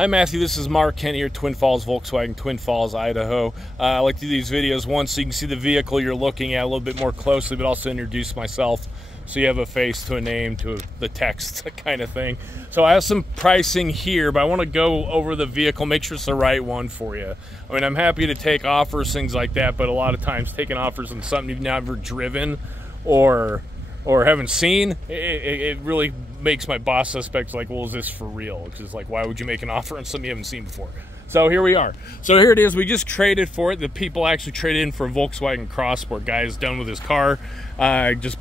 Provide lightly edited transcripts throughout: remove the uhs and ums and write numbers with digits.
Hi Matthew, this is Mark Kent here, Twin Falls Volkswagen, Twin Falls, Idaho. I like to do these videos once so you can see the vehicle you're looking at a little bit more closely, but also introduce myself so you have a face to a name to the text kind of thing. So I have some pricing here, but I want to go over the vehicle, make sure it's the right one for you. I mean, I'm happy to take offers, things like that, but a lot of times taking offers on something you've never driven or haven't seen, it really makes my boss suspect, like, well, is this for real? Because, like, why would you make an offer on something you haven't seen before? So here we are. So here it is. We just traded for it. The people actually traded in for a Volkswagen Crossport. Guy is done with his car. Just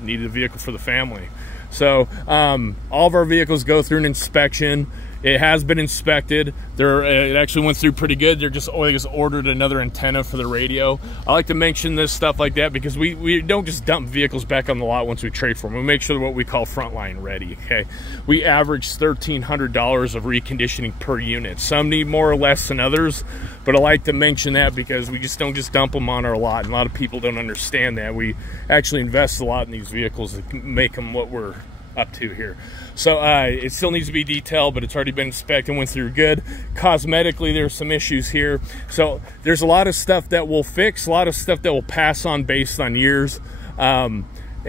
needed a vehicle for the family. So all of our vehicles go through an inspection. It has been inspected. It actually went through pretty good. They just ordered another antenna for the radio. I like to mention this stuff like that because we don't just dump vehicles back on the lot once we trade for them. We make sure they're what we call frontline ready, okay? We average $1,300 of reconditioning per unit. Some need more or less than others, but I like to mention that because we just don't just dump them on our lot. And a lot of people don't understand that. We actually invest a lot in these vehicles to make them what we're up to here. So it still needs to be detailed, but it's already been inspected and went through good. Cosmetically, there's some issues here. So there's a lot of stuff that we'll fix, a lot of stuff that will pass on based on years. And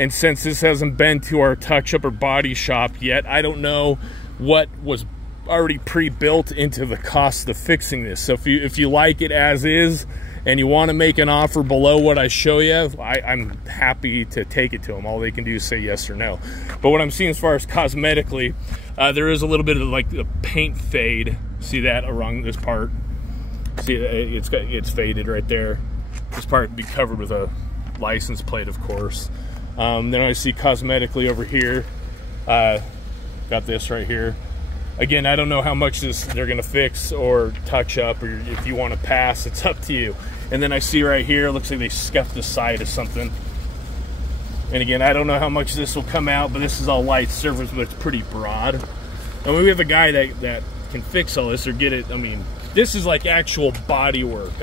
since this hasn't been to our touch-up or body shop yet, I don't know what was already pre-built into the cost of fixing this. So if you like it as is, and you want to make an offer below what I show you, I'm happy to take it to them. All they can do is say yes or no. But what I'm seeing as far as cosmetically, there is a little bit of like the paint fade. See that around this part? See, it's faded right there. This part would be covered with a license plate, of course. Then I see cosmetically over here, got this right here. Again, I don't know how much they're gonna fix or touch up, or if you want to pass, it's up to you. And then I see right here, it looks like they scuffed the side of something. And again, I don't know how much this will come out, but this is all light surface, but it's pretty broad. And we have a guy that can fix all this or get it. I mean, this is like actual body work,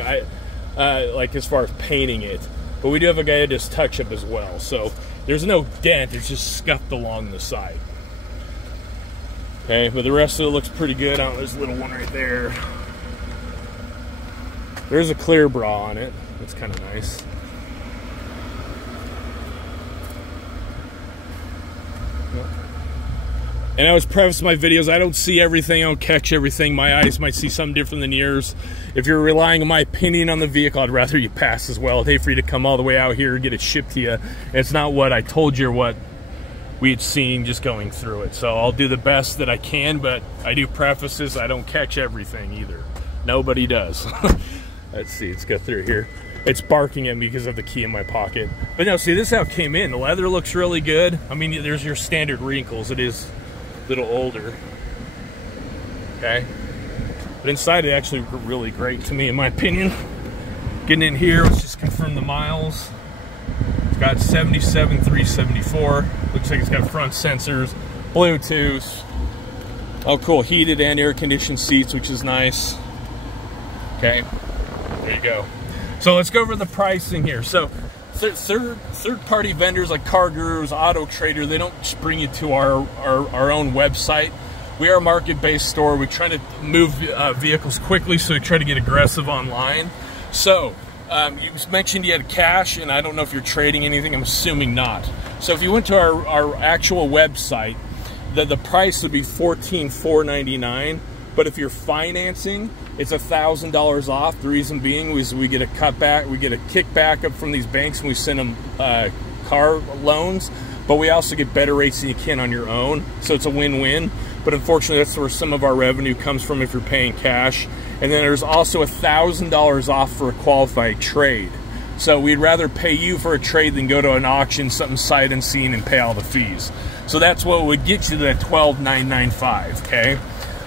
like as far as painting it. But we do have a guy that does touch up as well. So there's no dent, it's just scuffed along the side. Okay, but the rest of it looks pretty good. Oh, there's a little one right there. There's a clear bra on it. That's kind of nice. And I always preface my videos, I don't see everything, I don't catch everything. My eyes might see something different than yours. If you're relying on my opinion on the vehicle, I'd rather you pass as well. I'd hate for you to come all the way out here and get it shipped to you. And it's not what I told you or what we had seen just going through it. So I'll do the best that I can, but I do prefaces. I don't catch everything either. Nobody does. Let's see, let's go through here. It's barking at me because of the key in my pocket. But no, see, this is how it came in. The leather looks really good. I mean, there's your standard wrinkles. It is a little older. Okay. But inside it actually really great to me, in my opinion. Getting in here, let's just confirm the miles. It's got 77,374. Looks like it's got front sensors, Bluetooth. Oh, cool. Heated and air conditioned seats, which is nice. Okay. There you go. So let's go over the pricing here. So third-party vendors like Car Gurus, Auto Trader, they don't just bring you to our own website. We are a market-based store. We try to move vehicles quickly, so we try to get aggressive online. So you mentioned you had cash, and I don't know if you're trading anything. I'm assuming not. So if you went to our actual website, the price would be $14,499. But if you're financing, it's $1,000 off. The reason being is we get a cutback, we get a kickback up from these banks, and we send them car loans. But we also get better rates than you can on your own, so it's a win-win. But unfortunately, that's where some of our revenue comes from if you're paying cash. And then there's also $1,000 off for a qualified trade. So we'd rather pay you for a trade than go to an auction, something sight unseen, and pay all the fees. So that's what would get you to that $12,995. Okay.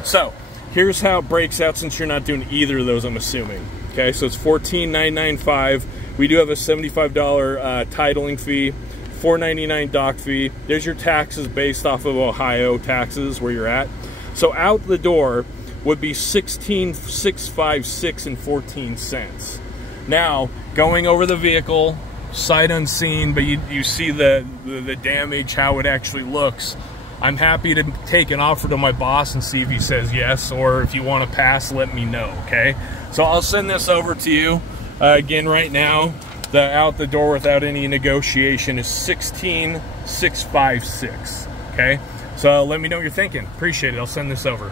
So here's how it breaks out since you're not doing either of those, I'm assuming. Okay, so it's $14,995. We do have a $75 titling fee, $4.99 dock fee. There's your taxes based off of Ohio taxes where you're at. So out the door would be $16,656 and 14 cents. Now, going over the vehicle, sight unseen, but you see the damage, how it actually looks. I'm happy to take an offer to my boss and see if he says yes, or if you want to pass, let me know, okay? So I'll send this over to you. Again, right now, the out the door without any negotiation is 16656, okay? So let me know what you're thinking. Appreciate it. I'll send this over.